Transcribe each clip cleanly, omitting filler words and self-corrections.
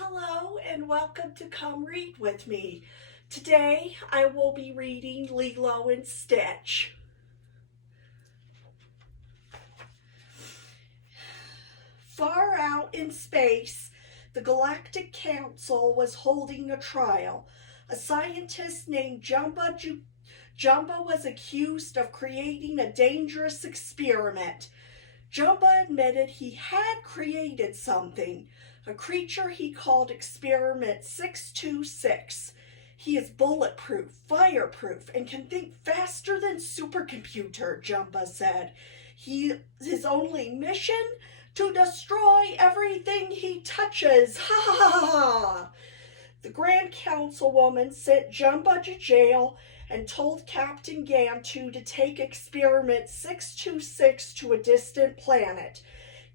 Hello and welcome to Come Read With Me. Today I will be reading Lilo and Stitch. Far out in space, the Galactic Council was holding a trial. A scientist named Jumba was accused of creating a dangerous experiment. Jumba admitted he had created something, a creature he called Experiment 626. He is bulletproof, fireproof, and can think faster than supercomputer, Jumba said. His only mission? To destroy everything he touches. Ha ha ha ha! The Grand Councilwoman sent Jumba to jail and told Captain Gantu to take Experiment 626 to a distant planet.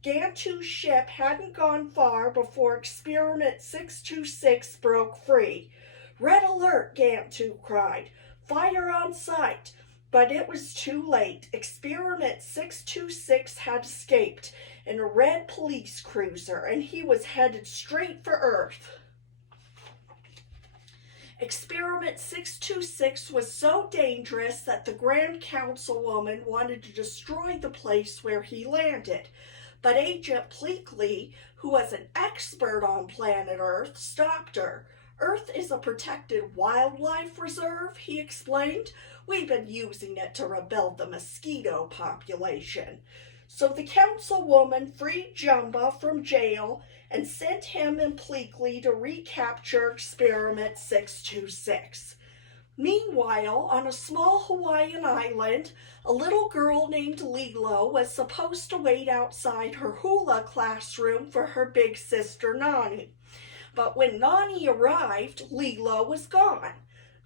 Gantu's ship hadn't gone far before Experiment 626 broke free. Red alert, Gantu cried. Fire on sight. But it was too late. Experiment 626 had escaped in a red police cruiser, and he was headed straight for Earth. Experiment 626 was so dangerous that the Grand Councilwoman wanted to destroy the place where he landed. But Agent Pleakley, who was an expert on planet Earth, stopped her. Earth is a protected wildlife reserve, he explained. We've been using it to rebuild the mosquito population. So the councilwoman freed Jumba from jail and sent him and Pleakley to recapture Experiment 626. Meanwhile, on a small Hawaiian island, a little girl named Lilo was supposed to wait outside her hula classroom for her big sister Nani. But when Nani arrived, Lilo was gone.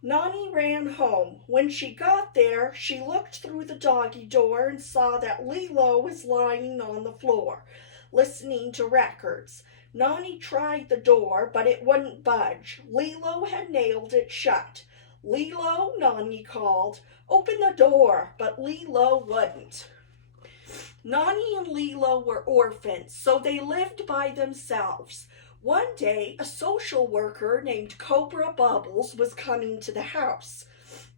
Nani ran home. When she got there, she looked through the doggy door and saw that Lilo was lying on the floor, listening to records. Nani tried the door, but it wouldn't budge. Lilo had nailed it shut. Lilo, Nani called. Open the door, but Lilo wouldn't. Nani and Lilo were orphans, so they lived by themselves. One day, a social worker named Cobra Bubbles was coming to the house.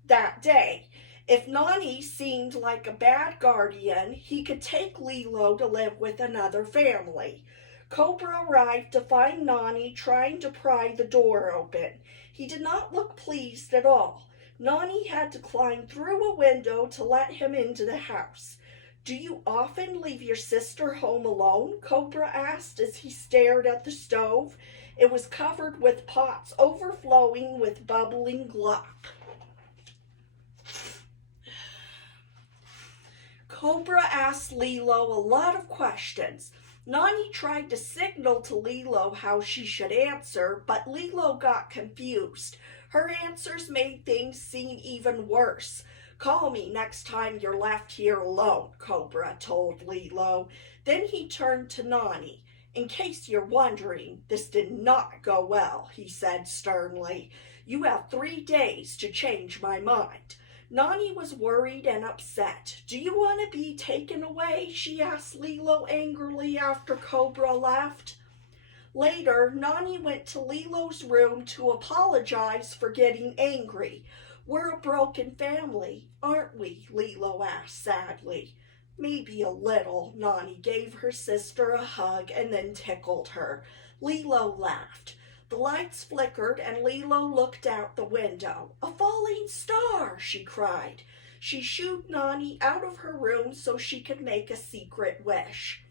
That day, if Nani seemed like a bad guardian, he could take Lilo to live with another family. Cobra arrived to find Nani trying to pry the door open. He did not look pleased at all. Nani had to climb through a window to let him into the house. Do you often leave your sister home alone? Cobra asked as he stared at the stove. It was covered with pots overflowing with bubbling glop. Cobra asked Lilo a lot of questions. Nani tried to signal to Lilo how she should answer, but Lilo got confused. Her answers made things seem even worse. Call me next time you're left here alone, Cobra told Lilo. Then he turned to Nani. In case you're wondering, this did not go well, he said sternly. You have 3 days to change my mind. Nani was worried and upset. Do you want to be taken away? She asked Lilo angrily after Cobra left. Later, Nani went to Lilo's room to apologize for getting angry. We're a broken family, aren't we? Lilo asked sadly. Maybe a little. Nani gave her sister a hug and then tickled her. Lilo laughed. The lights flickered and Lilo looked out the window. A falling star, she cried. She shooed Nani out of her room so she could make a secret wish.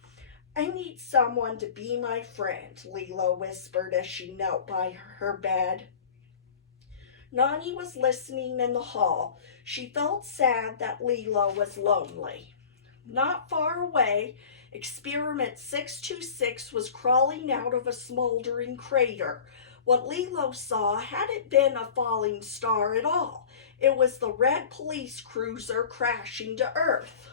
I need someone to be my friend, Lilo whispered as she knelt by her bed. Nani was listening in the hall. She felt sad that Lilo was lonely. Not far away, Experiment 626 was crawling out of a smoldering crater. What Lilo saw hadn't been a falling star at all. It was the red police cruiser crashing to Earth.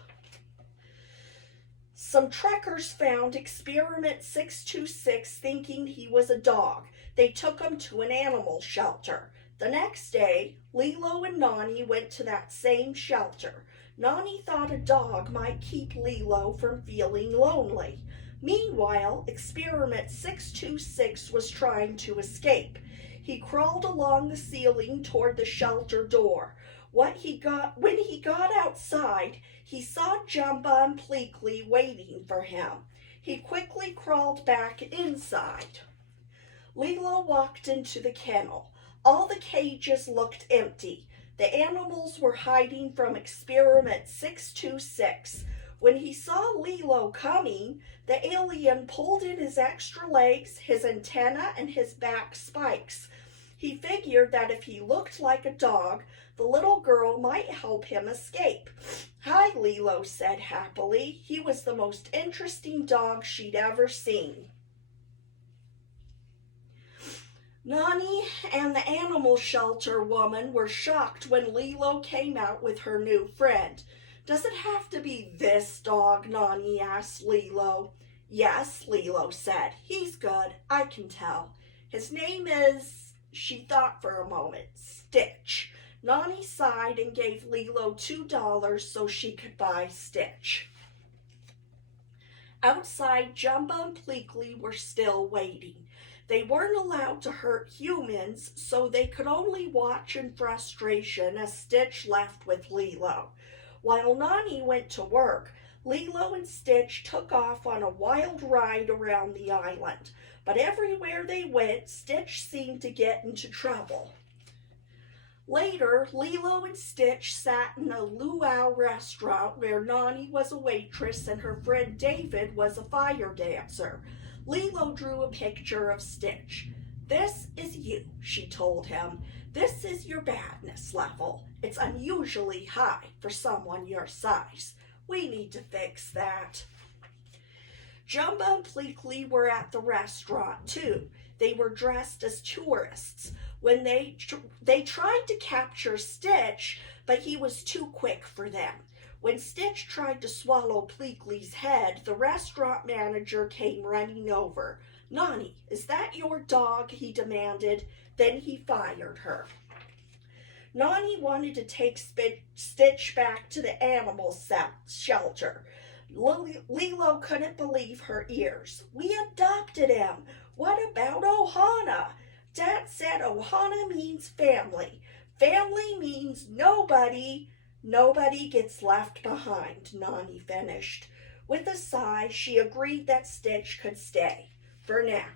Some trekkers found Experiment 626 thinking he was a dog. They took him to an animal shelter. The next day, Lilo and Nani went to that same shelter. Nani thought a dog might keep Lilo from feeling lonely. Meanwhile, Experiment 626 was trying to escape. He crawled along the ceiling toward the shelter door. When he got outside, he saw Jumba and Pleakley waiting for him. He quickly crawled back inside. Lilo walked into the kennel. All the cages looked empty. The animals were hiding from Experiment 626. When he saw Lilo coming, the alien pulled in his extra legs, his antenna, and his back spikes. He figured that if he looked like a dog, the little girl might help him escape. "Hi," Lilo said happily. He was the most interesting dog she'd ever seen. Nani and the animal shelter woman were shocked when Lilo came out with her new friend. "Does it have to be this dog?" Nani asked Lilo. "Yes," Lilo said. "He's good, I can tell. His name is," she thought for a moment, "Stitch." Nani sighed and gave Lilo $2 so she could buy Stitch. Outside, Jumba and Pleakley were still waiting. They weren't allowed to hurt humans, so they could only watch in frustration as Stitch left with Lilo. While Nani went to work, Lilo and Stitch took off on a wild ride around the island. But everywhere they went, Stitch seemed to get into trouble. Later, Lilo and Stitch sat in a luau restaurant where Nani was a waitress and her friend David was a fire dancer. Lilo drew a picture of Stitch. "This is you," she told him. "This is your badness level. It's unusually high for someone your size. We need to fix that." Jumba and Pleakley were at the restaurant too. They were dressed as tourists. When they tried to capture Stitch, but he was too quick for them. When Stitch tried to swallow Pleakley's head, the restaurant manager came running over. "Nani, is that your dog?" he demanded. Then he fired her. Nani wanted to take Stitch back to the animal shelter. Lilo couldn't believe her ears. "We adopted him. What about Ohana? Dad said Ohana means family. Family means nobody. Nobody gets left behind," Nani finished. With a sigh, she agreed that Stitch could stay, for now.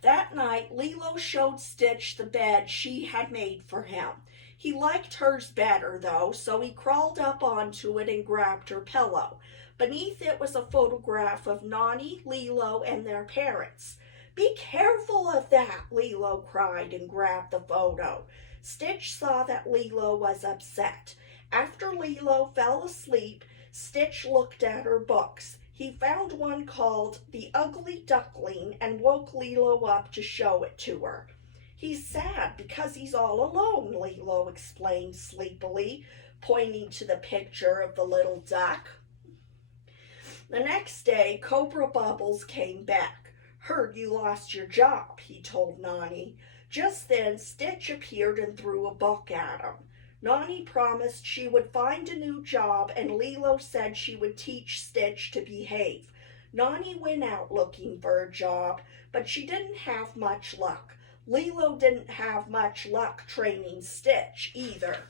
That night, Lilo showed Stitch the bed she had made for him. He liked hers better, though, so he crawled up onto it and grabbed her pillow. Beneath it was a photograph of Nani, Lilo, and their parents. "Be careful of that," Lilo cried and grabbed the photo. Stitch saw that Lilo was upset. After Lilo fell asleep, Stitch looked at her books. He found one called The Ugly Duckling and woke Lilo up to show it to her. "He's sad because he's all alone," Lilo explained sleepily, pointing to the picture of the little duck. The next day, Cobra Bubbles came back. "Heard you lost your job," he told Nani. Just then, Stitch appeared and threw a book at him. Nani promised she would find a new job, and Lilo said she would teach Stitch to behave. Nani went out looking for a job, but she didn't have much luck. Lilo didn't have much luck training Stitch either.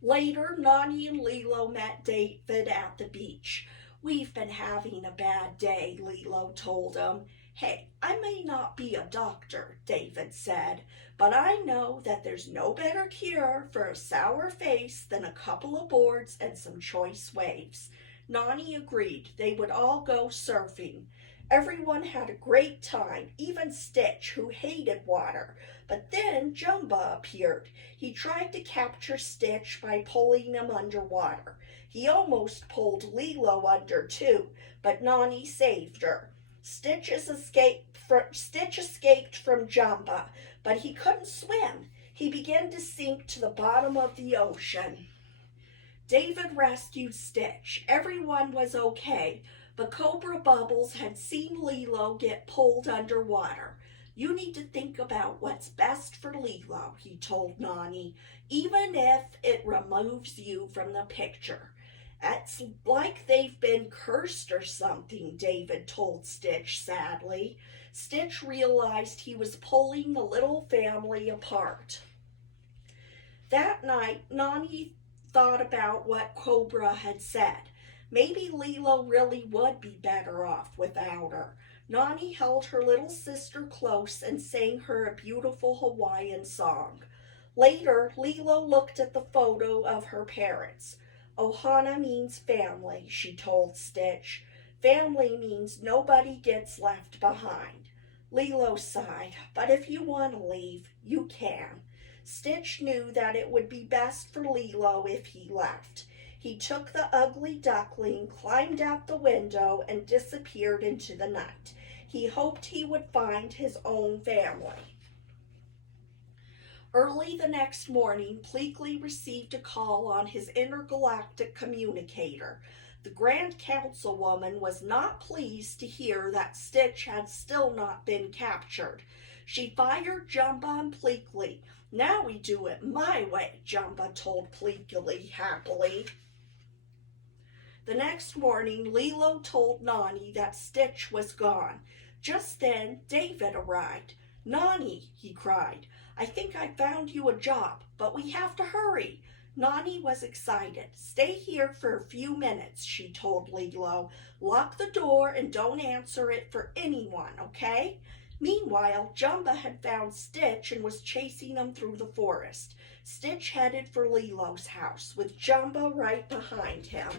Later, Nani and Lilo met David at the beach. "We've been having a bad day," Lilo told him. "Hey, I may not be a doctor," David said, "but I know that there's no better cure for a sour face than a couple of boards and some choice waves." Nani agreed they would all go surfing. Everyone had a great time, even Stitch, who hated water. But then Jumba appeared. He tried to capture Stitch by pulling him underwater. He almost pulled Lilo under too, but Nani saved her. Stitch escaped from Jumba, but he couldn't swim. He began to sink to the bottom of the ocean. David rescued Stitch. Everyone was okay, but Cobra Bubbles had seen Lilo get pulled underwater. "You need to think about what's best for Lilo," he told Nani, "even if it removes you from the picture." It's like they've been cursed or something, David told Stitch sadly. Stitch realized he was pulling the little family apart. That night, Nani thought about what Cobra had said. Maybe Lilo really would be better off without her. Nani held her little sister close and sang her a beautiful Hawaiian song. Later, Lilo looked at the photo of her parents. Ohana means family, she told Stitch. Family means nobody gets left behind. Lilo sighed, but if you want to leave, you can. Stitch knew that it would be best for Lilo if he left. He took the ugly duckling, climbed out the window, and disappeared into the night. He hoped he would find his own family. Early the next morning, Pleakley received a call on his intergalactic communicator. The Grand Councilwoman was not pleased to hear that Stitch had still not been captured. She fired Jumba and Pleakley. Now we do it my way, Jumba told Pleakley happily. The next morning, Lilo told Nani that Stitch was gone. Just then, David arrived. Nani, he cried, I think I found you a job, but we have to hurry. Nani was excited. Stay here for a few minutes, she told Lilo. Lock the door and don't answer it for anyone, okay? Meanwhile, Jumba had found Stitch and was chasing him through the forest. Stitch headed for Lilo's house, with Jumba right behind him.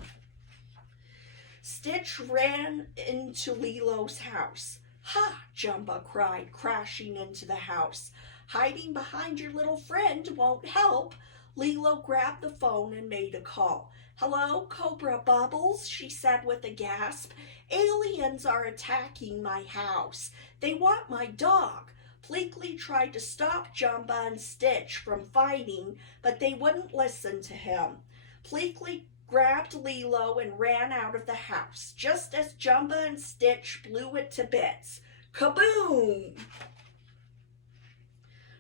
Stitch ran into Lilo's house. Ha! Jumba cried, crashing into the house. Hiding behind your little friend won't help. Lilo grabbed the phone and made a call. Hello, Cobra Bubbles, she said with a gasp. Aliens are attacking my house. They want my dog. Pleakley tried to stop Jumba and Stitch from fighting, but they wouldn't listen to him. Pleakley grabbed Lilo and ran out of the house, just as Jumba and Stitch blew it to bits. Kaboom!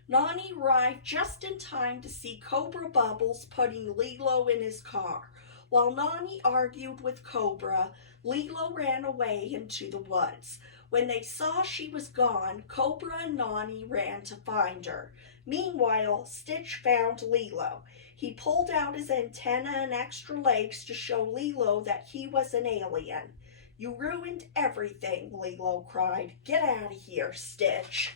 Nani arrived just in time to see Cobra Bubbles putting Lilo in his car. While Nani argued with Cobra, Lilo ran away into the woods. When they saw she was gone, Cobra and Nani ran to find her. Meanwhile, Stitch found Lilo. He pulled out his antenna and extra legs to show Lilo that he was an alien. You ruined everything, Lilo cried. Get out of here, Stitch.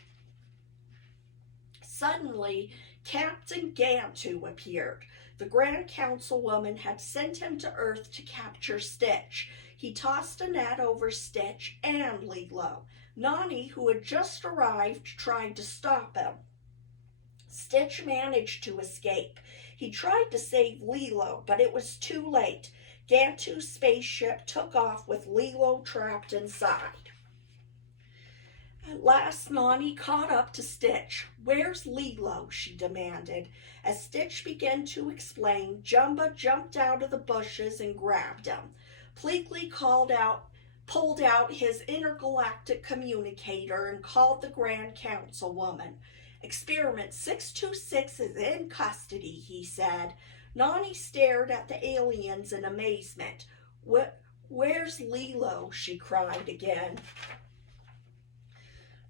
Suddenly, Captain Gantu appeared. The Grand Councilwoman had sent him to Earth to capture Stitch. He tossed a net over Stitch and Lilo. Nani, who had just arrived, tried to stop him. Stitch managed to escape. He tried to save Lilo, but it was too late. Gantu's spaceship took off with Lilo trapped inside. At last, Nani caught up to Stitch. Where's Lilo? She demanded. As Stitch began to explain, Jumba jumped out of the bushes and grabbed him. Pleakley pulled out his intergalactic communicator and called the Grand Councilwoman. Experiment 626 is in custody, he said. Nani stared at the aliens in amazement. Where's Lilo? She cried again.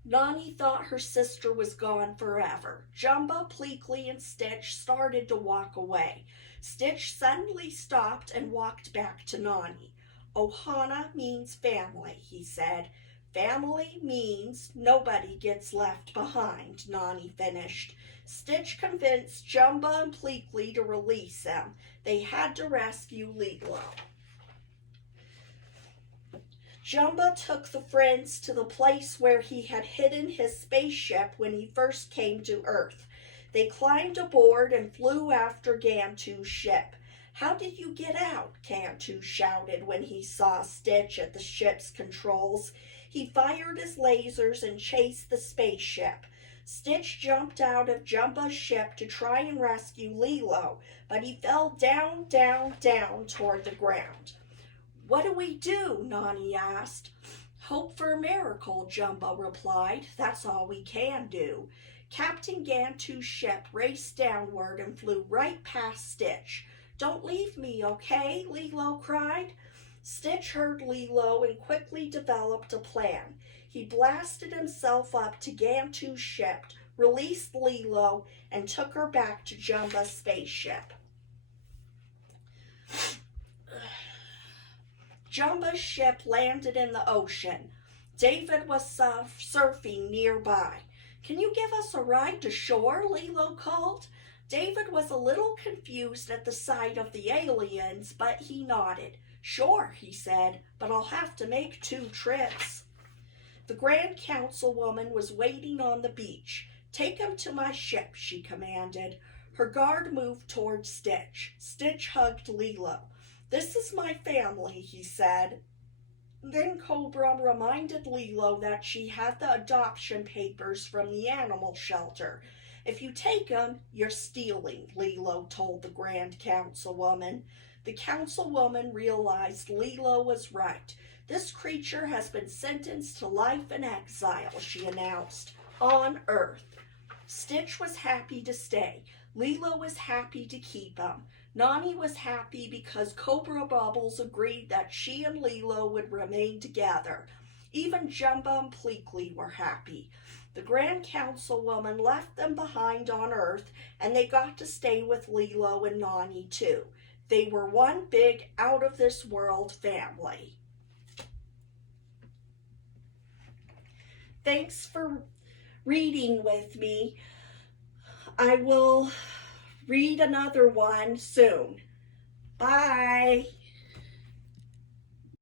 Nani thought her sister was gone forever. Jumba, Pleakley, and Stitch started to walk away. Stitch suddenly stopped and walked back to Nani. Ohana means family, he said. Family means nobody gets left behind, Nani finished. Stitch convinced Jumba and Pleakley to release him. They had to rescue Lilo. Jumba took the friends to the place where he had hidden his spaceship when he first came to Earth. They climbed aboard and flew after Gantu's ship. How did you get out? Gantu shouted when he saw Stitch at the ship's controls. He fired his lasers and chased the spaceship. Stitch jumped out of Jumba's ship to try and rescue Lilo, but he fell down, down, down toward the ground. What do we do? Nani asked. Hope for a miracle, Jumba replied. That's all we can do. Captain Gantu's ship raced downward and flew right past Stitch. "Don't leave me, okay?" Lilo cried. Stitch heard Lilo and quickly developed a plan. He blasted himself up to Gantu's ship, released Lilo, and took her back to Jumba's spaceship. Jumba's ship landed in the ocean. David was surfing nearby. "Can you give us a ride to shore?" Lilo called. David was a little confused at the sight of the aliens, but he nodded. "Sure," he said, "but I'll have to make 2 trips." The Grand Councilwoman was waiting on the beach. "Take him to my ship," she commanded. Her guard moved toward Stitch. Stitch hugged Lilo. "This is my family," he said. Then Cobra reminded Lilo that she had the adoption papers from the animal shelter. "If you take them, you're stealing," Lilo told the Grand Councilwoman. The Councilwoman realized Lilo was right. "This creature has been sentenced to life in exile," she announced, "on Earth." Stitch was happy to stay. Lilo was happy to keep him. Nani was happy because Cobra Bubbles agreed that she and Lilo would remain together. Even Jumba and Pleakley were happy. The Grand Councilwoman left them behind on Earth, and they got to stay with Lilo and Nani too. They were one big out-of-this-world family. Thanks for reading with me. I will read another one soon. Bye.